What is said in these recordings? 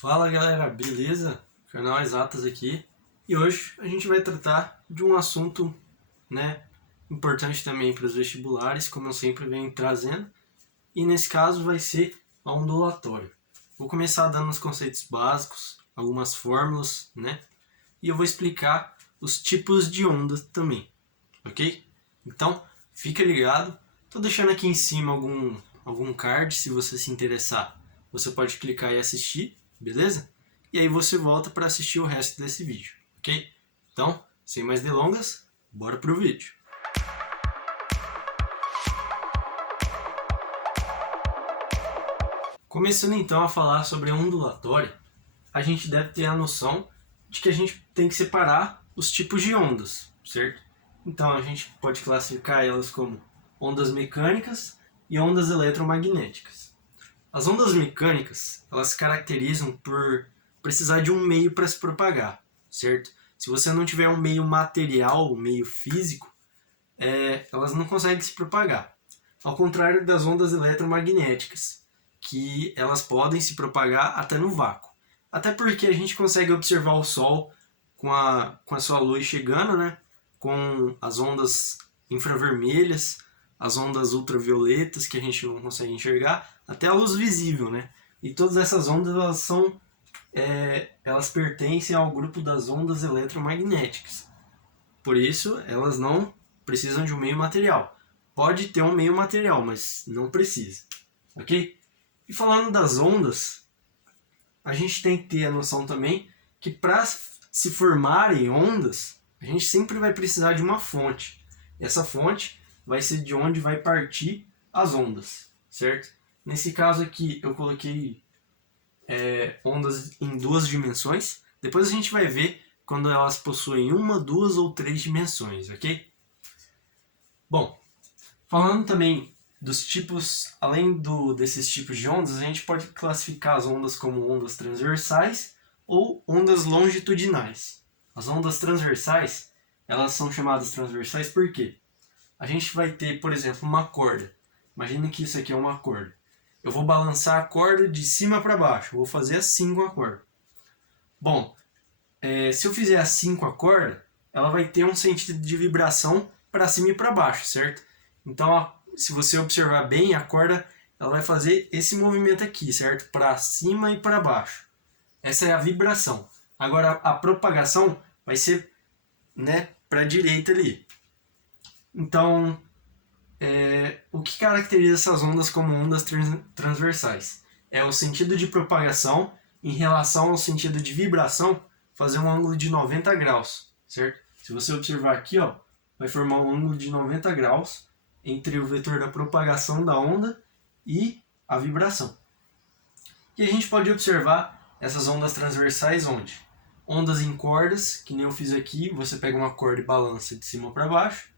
Fala galera, beleza? Canal Exatas aqui. E hoje a gente vai tratar de um assunto, importante também para os vestibulares, como eu sempre venho trazendo. E nesse caso vai ser a ondulatória. Vou começar dando os conceitos básicos, algumas fórmulas, E eu vou explicar os tipos de ondas também, ok? Então, fica ligado. Tô deixando aqui em cima algum card, se você se interessar. Você pode clicar e assistir, beleza? E aí você volta para assistir o resto desse vídeo, ok? Então, sem mais delongas, bora pro vídeo. Começando então a falar sobre a ondulatória, a gente deve ter a noção de que a gente tem que separar os tipos de ondas, certo? Então a gente pode classificar elas como ondas mecânicas e ondas eletromagnéticas. As ondas mecânicas, elas se caracterizam por precisar de um meio para se propagar, certo? Se você não tiver um meio material, um meio físico, elas não conseguem se propagar. Ao contrário das ondas eletromagnéticas, que elas podem se propagar até no vácuo. Até porque a gente consegue observar o Sol com a sua luz chegando, com as ondas infravermelhas, as ondas ultravioletas que a gente não consegue enxergar, até a luz visível, E todas essas ondas elas pertencem ao grupo das ondas eletromagnéticas. Por isso, elas não precisam de um meio material. Pode ter um meio material, mas não precisa, ok? E falando das ondas, a gente tem que ter a noção também que para se formarem ondas, a gente sempre vai precisar de uma fonte. Essa fonte vai ser de onde vai partir as ondas, certo? Nesse caso aqui eu coloquei ondas em duas dimensões. Depois a gente vai ver quando elas possuem uma, duas ou três dimensões, ok? Bom, falando também dos tipos, além desses tipos de ondas, a gente pode classificar as ondas como ondas transversais ou ondas longitudinais. As ondas transversais, elas são chamadas transversais por quê? A gente vai ter, por exemplo, uma corda. Imagina que isso aqui é uma corda. Eu vou balançar a corda de cima para baixo. Vou fazer assim com a corda. Bom, se eu fizer assim com a corda, ela vai ter um sentido de vibração para cima e para baixo, certo? Então, se você observar bem, a corda ela vai fazer esse movimento aqui, certo? Para cima e para baixo. Essa é a vibração. Agora, a propagação vai ser para a direita ali. Então, o que caracteriza essas ondas como ondas transversais? É o sentido de propagação em relação ao sentido de vibração fazer um ângulo de 90 graus, certo? Se você observar aqui, vai formar um ângulo de 90 graus entre o vetor da propagação da onda e a vibração. E a gente pode observar essas ondas transversais onde? Ondas em cordas, que nem eu fiz aqui, você pega uma corda e balança de cima para baixo.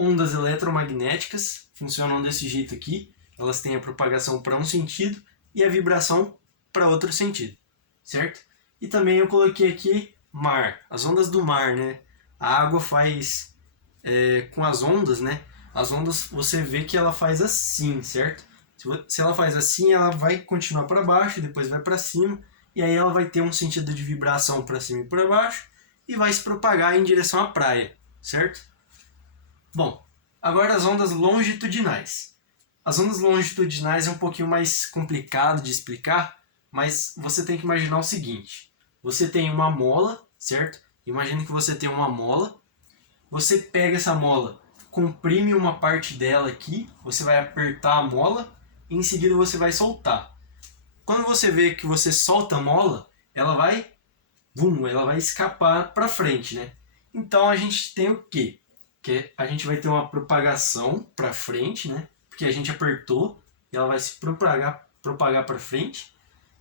Ondas eletromagnéticas funcionam desse jeito aqui, elas têm a propagação para um sentido e a vibração para outro sentido, certo? E também eu coloquei aqui mar, as ondas do mar, A água faz com as ondas, As ondas você vê que ela faz assim, certo? Se ela faz assim, ela vai continuar para baixo, depois vai para cima, e aí ela vai ter um sentido de vibração para cima e para baixo e vai se propagar em direção à praia, certo? Bom, agora as ondas longitudinais. As ondas longitudinais é um pouquinho mais complicado de explicar, mas você tem que imaginar o seguinte. Você tem uma mola, certo? Imagina que você tem uma mola. Você pega essa mola, comprime uma parte dela aqui, você vai apertar a mola e em seguida você vai soltar. Quando você vê que você solta a mola, ela vai escapar para frente, Então a gente tem o quê? Que a gente vai ter uma propagação para frente, Porque a gente apertou e ela vai se propagar para frente.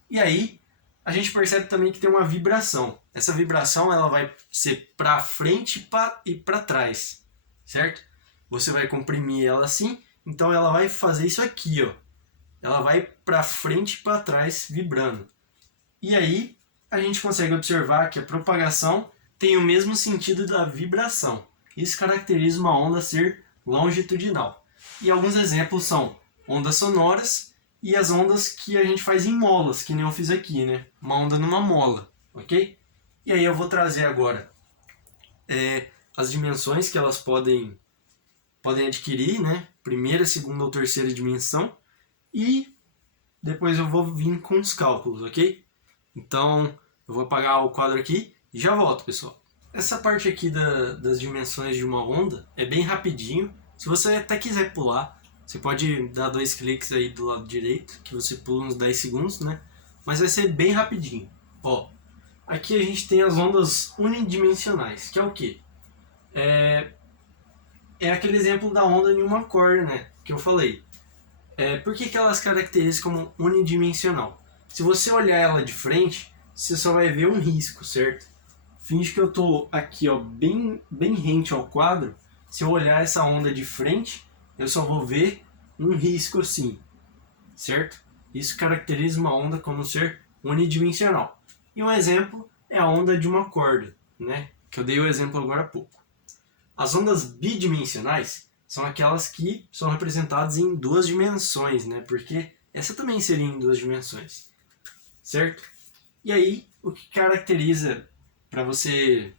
E aí a gente percebe também que tem uma vibração. Essa vibração ela vai ser para frente e para trás, certo? Você vai comprimir ela assim, então ela vai fazer isso aqui, Ela vai para frente e para trás vibrando. E aí a gente consegue observar que a propagação tem o mesmo sentido da vibração. Isso caracteriza uma onda ser longitudinal. E alguns exemplos são ondas sonoras, e as ondas que a gente faz em molas, que nem eu fiz aqui, né? Uma onda numa mola, ok? E aí eu vou trazer agora as dimensões que elas podem adquirir, né? Primeira, segunda ou terceira dimensão, e depois eu vou vir com os cálculos, ok? Então eu vou apagar o quadro aqui e já volto, pessoal. Essa parte aqui das dimensões de uma onda é bem rapidinho. Se você até quiser pular, você pode dar 2 cliques aí do lado direito, que você pula uns 10 segundos, né? Mas vai ser bem rapidinho. Ó, aqui a gente tem as ondas unidimensionais, que é o quê? É aquele exemplo da onda em uma corda, né? Que eu falei. Por que elas caracterizam como unidimensional? Se você olhar ela de frente, você só vai ver um risco, certo? Finge que eu tô aqui, ó, bem rente ao quadro. Se eu olhar essa onda de frente, eu só vou ver um risco assim, certo? Isso caracteriza uma onda como ser unidimensional. E um exemplo é a onda de uma corda, né? Que eu dei o exemplo agora há pouco. As ondas bidimensionais são aquelas que são representadas em 2 dimensões, né? Porque essa também seria em 2 dimensões, certo? E aí, o que caracteriza para você,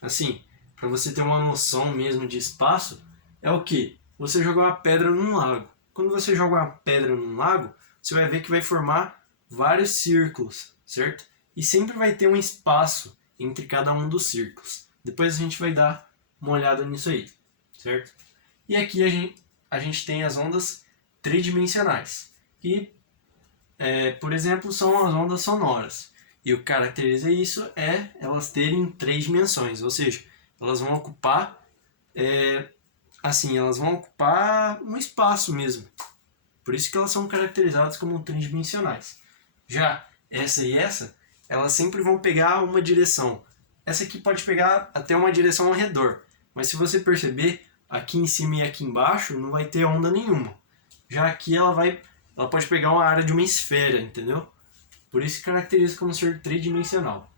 assim, para você ter uma noção mesmo de espaço, é o que? Você jogar uma pedra num lago. Quando você joga uma pedra num lago, você vai ver que vai formar vários círculos, certo? E sempre vai ter um espaço entre cada um dos círculos. Depois a gente vai dar uma olhada nisso aí, certo? E aqui a gente tem as ondas tridimensionais, que, por exemplo, são as ondas sonoras. E o que caracteriza isso é elas terem 3 dimensões, ou seja, elas vão ocupar, elas vão ocupar um espaço mesmo. Por isso que elas são caracterizadas como tridimensionais. Já essa e essa, elas sempre vão pegar uma direção. Essa aqui pode pegar até uma direção ao redor, mas se você perceber, aqui em cima e aqui embaixo não vai ter onda nenhuma. Já aqui ela pode pegar uma área de uma esfera, entendeu? Por isso que caracteriza como ser tridimensional.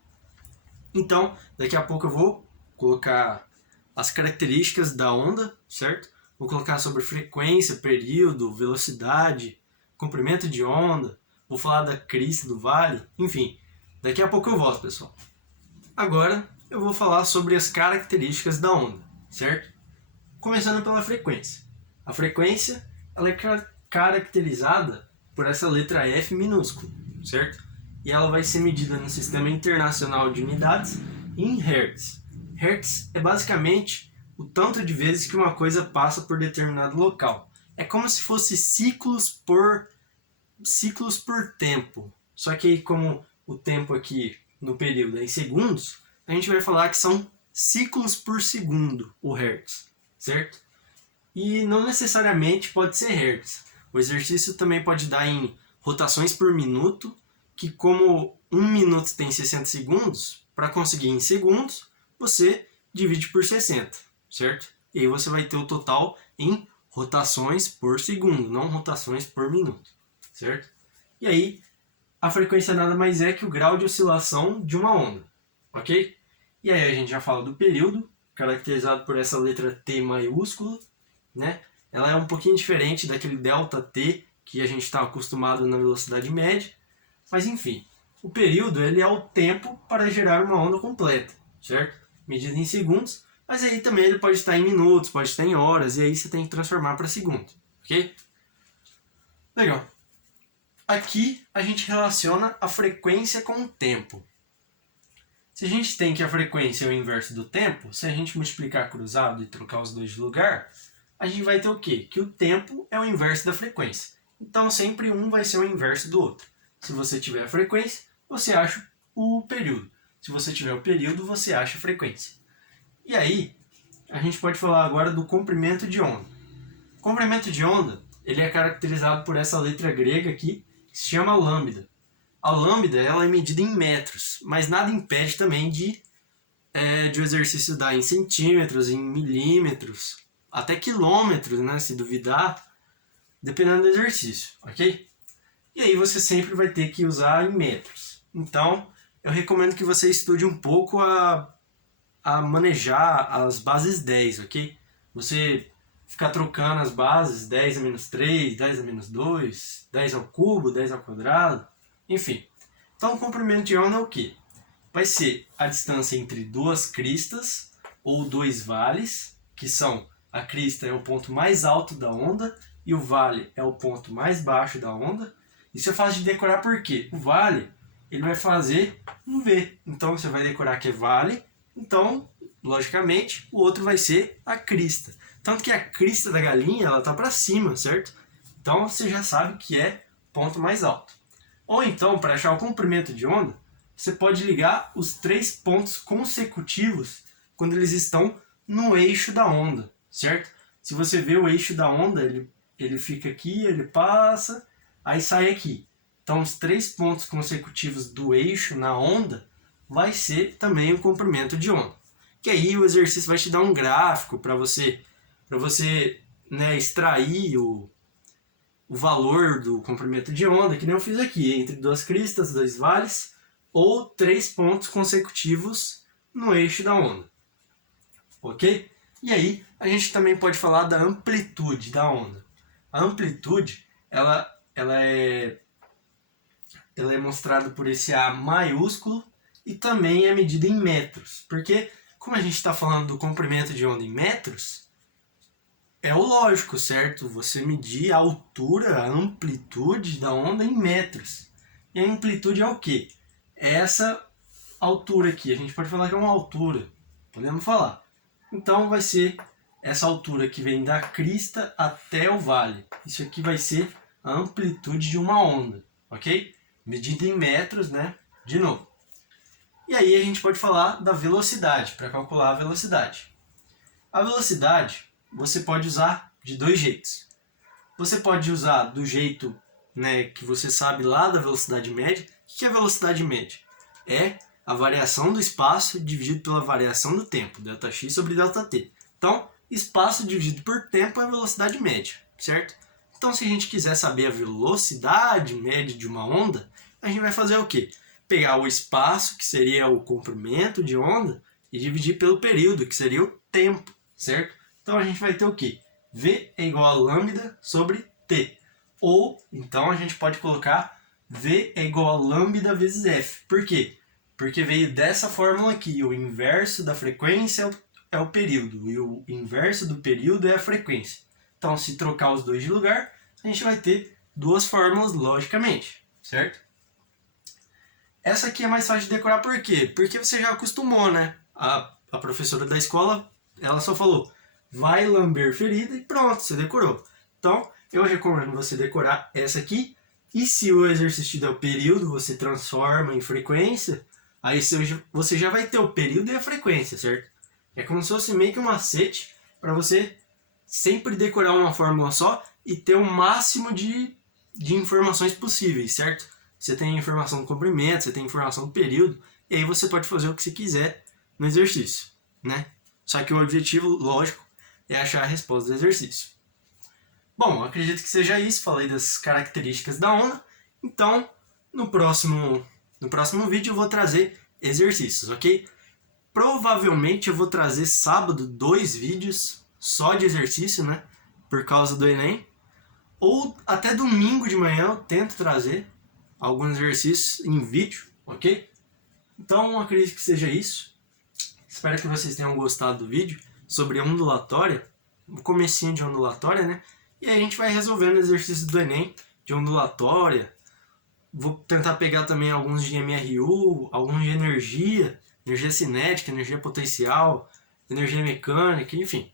Então, daqui a pouco eu vou colocar as características da onda, certo? Vou colocar sobre frequência, período, velocidade, comprimento de onda, vou falar da crista do vale, enfim. Daqui a pouco eu volto, pessoal. Agora eu vou falar sobre as características da onda, certo? Começando pela frequência. A frequência ela é caracterizada por essa letra F minúscula, certo? E ela vai ser medida no Sistema Internacional de Unidades em Hertz. Hertz é basicamente o tanto de vezes que uma coisa passa por determinado local. É como se fosse ciclos por tempo. Só que aí, como o tempo aqui no período é em segundos, a gente vai falar que são ciclos por segundo, o Hertz, certo? E não necessariamente pode ser Hertz. O exercício também pode dar em rotações por minuto, que como 1 minuto tem 60 segundos, para conseguir em segundos, você divide por 60, certo? E aí você vai ter o total em rotações por segundo, não rotações por minuto, certo? E aí, a frequência nada mais é que o grau de oscilação de uma onda, ok? E aí a gente já fala do período, caracterizado por essa letra T maiúscula, né? Ela é um pouquinho diferente daquele ΔT que a gente está acostumado na velocidade média, mas enfim, o período ele é o tempo para gerar uma onda completa, certo? Medido em segundos, mas aí também ele pode estar em minutos, pode estar em horas, e aí você tem que transformar para segundo, ok? Legal. Aqui a gente relaciona a frequência com o tempo. Se a gente tem que a frequência é o inverso do tempo, se a gente multiplicar cruzado e trocar os dois de lugar, a gente vai ter o quê? Que o tempo é o inverso da frequência. Então sempre um vai ser o inverso do outro. Se você tiver a frequência, você acha o período. Se você tiver o período, você acha a frequência. E aí, a gente pode falar agora do comprimento de onda. O comprimento de onda ele é caracterizado por essa letra grega aqui, que se chama lambda. A lambda ela é medida em metros, mas nada impede também de o exercício dar em centímetros, em milímetros, até quilômetros, né, se duvidar, dependendo do exercício, ok? E aí você sempre vai ter que usar em metros. Então, eu recomendo que você estude um pouco a manejar as bases 10, ok? Você ficar trocando as bases, 10 a menos 3, 10 a menos 2, 10 ao cubo, 10 ao quadrado, enfim. Então o comprimento de onda é o quê? Vai ser a distância entre duas cristas ou dois vales, que são a crista é o ponto mais alto da onda e o vale é o ponto mais baixo da onda. Isso é fácil de decorar porque o vale ele vai fazer um V. Então você vai decorar que é vale, então logicamente o outro vai ser a crista. Tanto que a crista da galinha ela está para cima, certo? Então você já sabe que é ponto mais alto. Ou então, para achar o comprimento de onda, você pode ligar os 3 pontos consecutivos quando eles estão no eixo da onda, certo? Se você vê o eixo da onda, ele fica aqui, ele passa, aí sai aqui. Então os 3 pontos consecutivos do eixo na onda vai ser também o comprimento de onda. Que aí o exercício vai te dar um gráfico para você né, extrair o valor do comprimento de onda, que nem eu fiz aqui, entre duas cristas, dois vales, ou 3 pontos consecutivos no eixo da onda. Ok? E aí a gente também pode falar da amplitude da onda. A amplitude ela é mostrada por esse A maiúsculo e também é medida em metros. Porque, como a gente está falando do comprimento de onda em metros, é o lógico, certo? Você medir a altura, a amplitude da onda em metros. E a amplitude é o quê? É essa altura aqui. A gente pode falar que é uma altura. Podemos falar. Então vai ser essa altura que vem da crista até o vale. Isso aqui vai ser a amplitude de uma onda, ok? Medida em metros, né? De novo. E aí a gente pode falar da velocidade, para calcular a velocidade. A velocidade você pode usar de 2 jeitos. Você pode usar do jeito, né, que você sabe lá da velocidade média. O que é a velocidade média? É a variação do espaço dividido pela variação do tempo, ΔX sobre ΔT. Então, espaço dividido por tempo é a velocidade média, certo? Então, se a gente quiser saber a velocidade média de uma onda, a gente vai fazer o quê? Pegar o espaço, que seria o comprimento de onda, e dividir pelo período, que seria o tempo, certo? Então, a gente vai ter o quê? V é igual a lambda sobre T. Ou, então, a gente pode colocar V é igual a lambda vezes F. Por quê? Porque veio dessa fórmula aqui. O inverso da frequência é o período. E o inverso do período é a frequência. Então, se trocar os dois de lugar, a gente vai ter duas fórmulas, logicamente. Certo? Essa aqui é mais fácil de decorar por quê? Porque você já acostumou, né? A professora da escola, ela só falou, vai lamber ferida e pronto, você decorou. Então, eu recomendo você decorar essa aqui. E se o exercício der o período, você transforma em frequência, aí você já vai ter o período e a frequência, certo? É como se fosse meio que um macete para você sempre decorar uma fórmula só e ter o máximo de informações possíveis, certo? Você tem informação do comprimento, você tem informação do período, e aí você pode fazer o que você quiser no exercício, né? Só que o objetivo, lógico, é achar a resposta do exercício. Bom, acredito que seja isso, falei das características da onda, então no próximo vídeo eu vou trazer exercícios, ok? Provavelmente eu vou trazer sábado 2 vídeos só de exercício, né? Por causa do Enem. Ou até domingo de manhã eu tento trazer alguns exercícios em vídeo, ok? Então acredito que seja isso. Espero que vocês tenham gostado do vídeo sobre ondulatória, o comecinho de ondulatória, né? E aí a gente vai resolvendo exercícios do Enem de ondulatória. Vou tentar pegar também alguns de MRU, alguns de energia cinética, energia potencial, energia mecânica, enfim.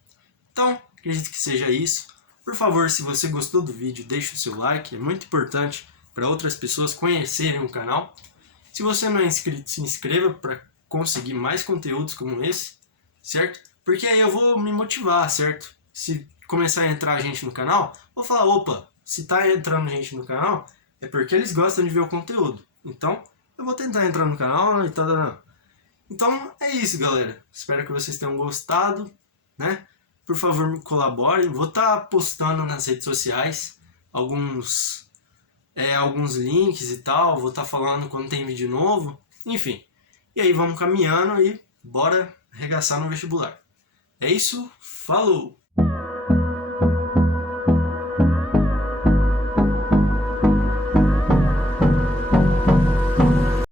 Então, acredito que seja isso. Por favor, se você gostou do vídeo, deixe o seu like, é muito importante para outras pessoas conhecerem o canal. Se você não é inscrito, se inscreva para conseguir mais conteúdos como esse, certo? Porque aí eu vou me motivar, certo? Se começar a entrar gente no canal, vou falar, opa, se tá entrando gente no canal, é porque eles gostam de ver o conteúdo. Então, eu vou tentar entrar no canal e tal. Então, é isso, galera. Espero que vocês tenham gostado, né? Por favor, me colaborem. Vou estar postando nas redes sociais alguns links e tal. Vou estar falando quando tem vídeo novo. Enfim. E aí, vamos caminhando e bora arregaçar no vestibular. É isso. Falou!